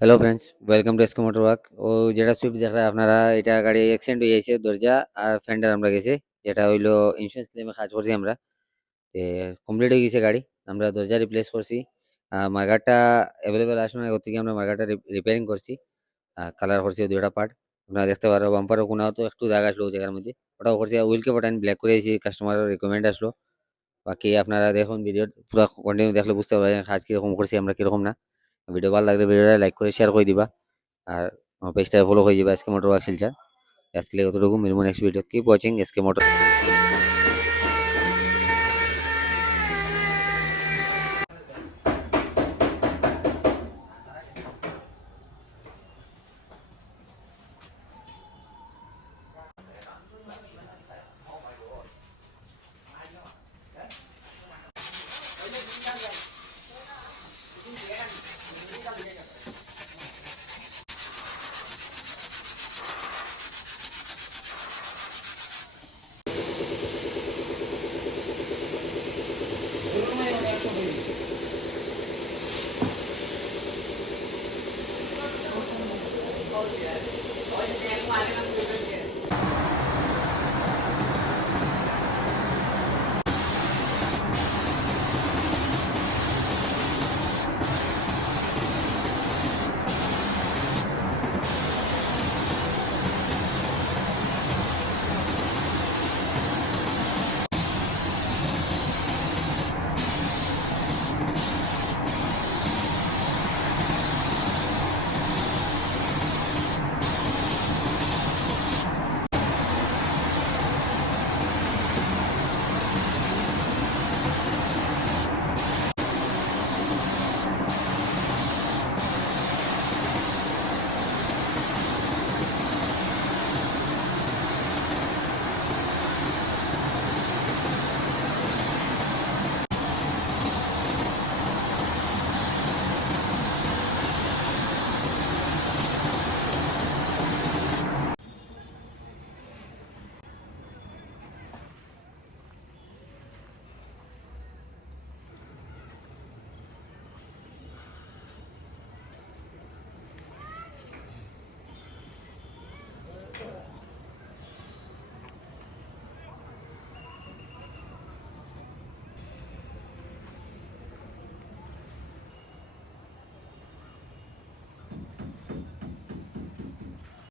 Hello friends, welcome to SK motor work. ও যেটা Swift দেখ রাখা আপনারা, এটা গাড়ি অ্যাক্সিডেন্ট হয়ে গেছে, দরজা আর ফেন্ডার আমরা গেছে, যেটা হইলো ইন্স্যুরেন্স ক্লেমে কাজ করছি আমরা। কমপ্লিট হয়ে গেছে গাড়ি, আমরা দরজা রিপ্লেস করছি। মার্গারটা অ্যাভেলেবেল আসলে না, থেকে আমরা মার্গারটা রিপেয়ারিং করছি, কালার করছি দুইটা পার্ট। আপনারা দেখতে পারো বাম্পারও কোনাও তো একটু জায়গা আসলো ওই জায়গার মধ্যে, ওটাও করছি। হুইলকে বাটান ব্ল্যাক করে দিয়েছি, কাস্টমারের রিকমেন্ড আসলো। বাকি আপনারা দেখুন, ভিডিও পুরো কন্টিনিউ দেখলে বুঝতে পারবেন কাজ কিরকম করছি আমরা, কিরকম না। ভিডিও ভালো লাগলে ভিডিওটা লাইক করে শেয়ার করে দিবা। আর আমার পেজটা ফলো হয়ে যাবে, এসকে মোটর ওয়ার্ক শিলচর। আজকে কতটুকু মিলবো next video. Keep watching SK motor.